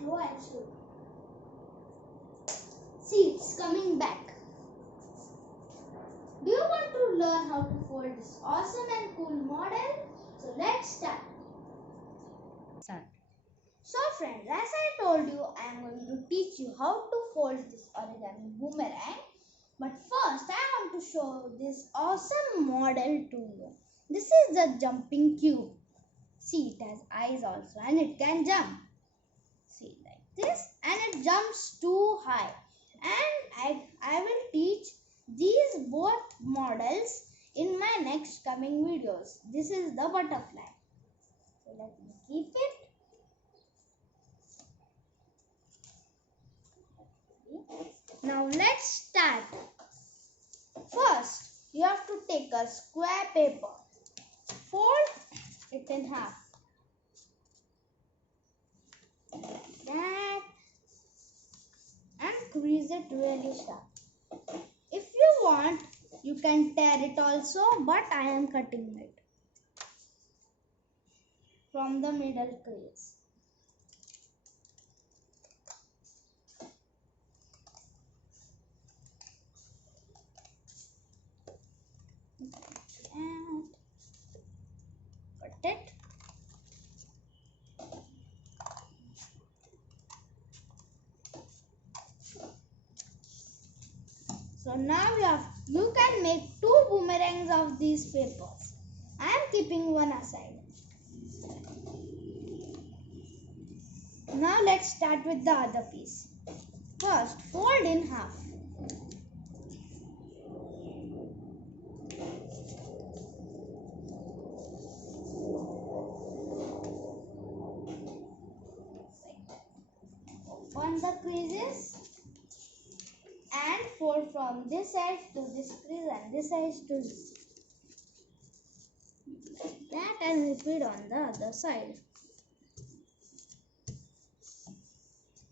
flow I should. See, it's coming back. Do you want to learn how to fold this awesome and cool model? So let's start. So friends, as I told you, I am going to teach you how to fold this origami boomerang. But first, I want to show this awesome model to you. This is the jumping cube. See, it has eyes also and it can jump. See, like this, and it jumps too high. And I will teach these both models in my next coming videos. This is the butterfly. So let me keep it. Now let's start. First, you have to take a square paper, fold it in half, like that, and crease it really sharp. If you want, you can tear it also, but I am cutting it from the middle crease. And cut it. So now you can make two boomerangs of these papers. I am keeping one aside. Now let's start with the other piece. First, fold in half. Open the creases and fold from this edge to this crease and this edge to this. Like that, and repeat on the other side.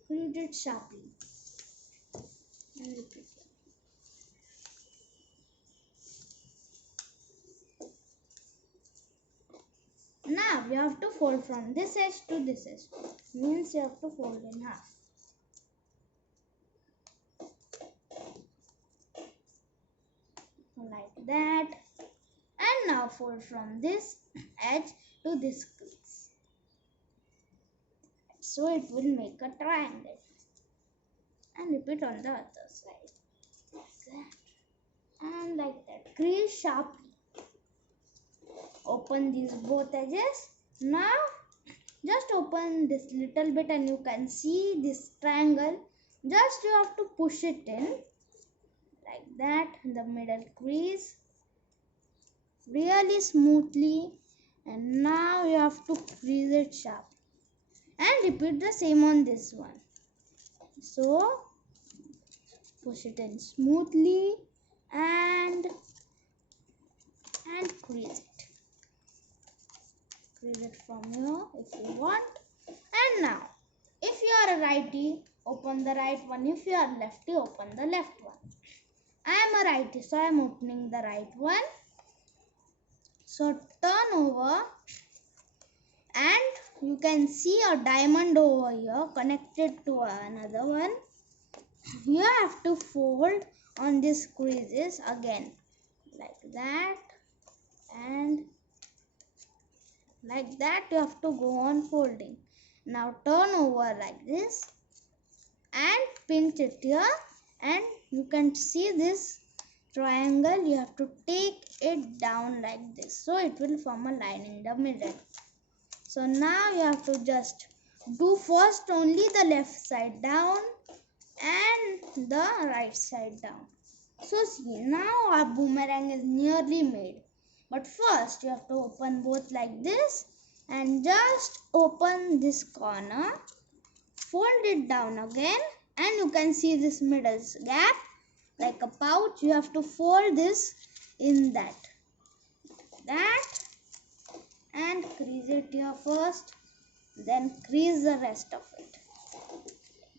Fold it sharply and repeat. Now you have to fold from this edge to this edge. Means you have to fold in half. Like that. And now fold from this edge to this crease. So it will make a triangle. And repeat on the other side. Like that. And like that. Crease sharply. Open these both edges. Now just open this little bit and you can see this triangle. Just you have to push it in like that in the middle crease really smoothly, and now you have to crease it sharp and repeat the same on this one. So push it in smoothly and crease it. Crease it from here if you want. And now if you are a righty, open the right one. If you are lefty, open the left one. I am a righty, so I am opening the right one. So turn over and you can see a diamond over here connected to another one. You have to fold on these creases again like that, and like that you have to go on folding. Now turn over like this and pinch it here, and you can see this triangle. You have to take it down like this, so it will form a line in the middle. So now you have to just do first only the left side down and the right side down. So see, now our boomerang is nearly made. But first you have to open both like this and just open this corner, fold it down again, and you can see this middle gap like a pouch. You have to fold this in that and crease it here first, then crease the rest of it.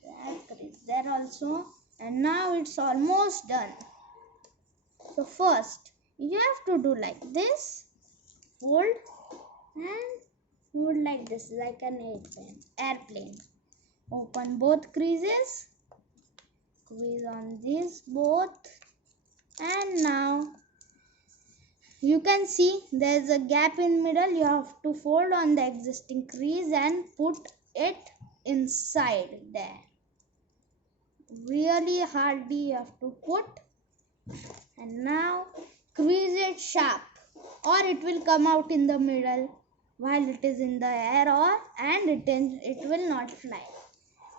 That crease there also, and now it's almost done. So first you have to do like this, fold and fold like this, like an airplane. Open both creases, squeeze on these both, and now you can see there's a gap in middle. You have to fold on the existing crease and put it inside there. Really hardly you have to put, and now crease it sharp or it will come out in the middle while it is in the air, and it will not fly.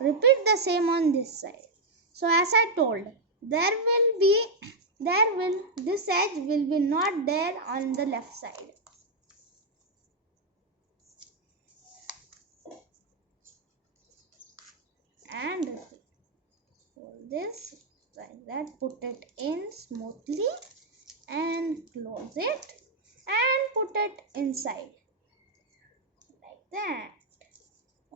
Repeat the same on this side. So as I told, this edge will be not there on the left side. And hold this like that, put it in smoothly and close it and put it inside like that.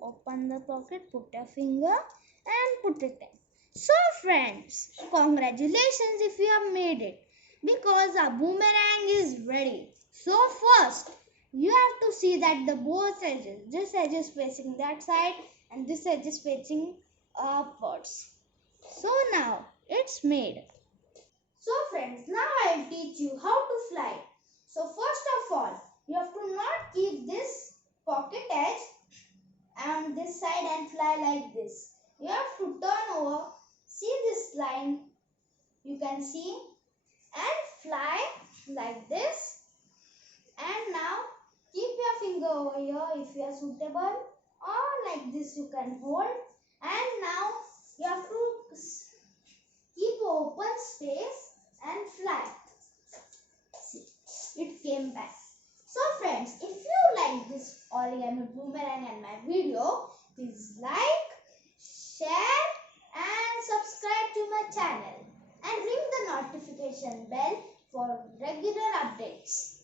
Open the pocket, put a finger and put it in. So friends, congratulations if you have made it, because a boomerang is ready. So first you have to see that the both edges, this edge is facing that side and this edge is facing upwards. So now it's made. So friends, now I will teach you how to fly. So first of all, you have to not keep this pocket edge on this side and fly like this. You have to turn over, see this line, you can see, and fly like this. And now keep your finger over here if you are suitable, or like this you can hold. And now you have to keep open space and fly. See, it came back. So friends, if you like this origami boomerang and my video, please like, share and subscribe to my channel and ring the notification bell for regular updates.